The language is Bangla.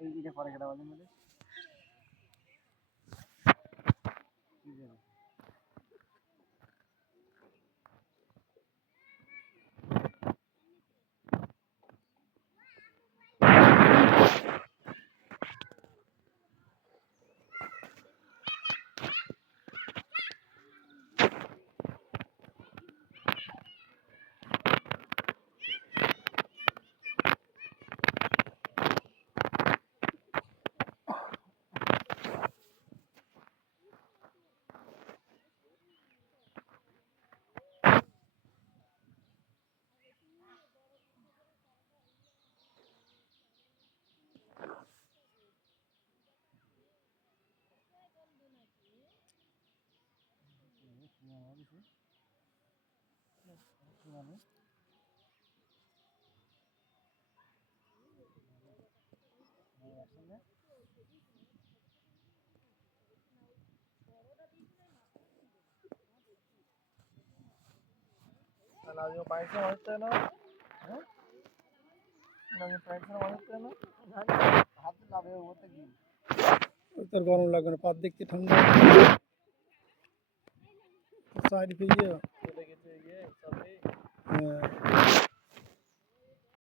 এইটা পরে কেটে বলেন বলে नाजियों पाइप से मारते हैं ना हैं नाजियों पाइप से मारते हैं ना হাত লাভে ওতে কি তোর গরম লাগবে না পাত দেখতে ঠান্ডা সাইড পেয়ে तो लेके चाहिए सब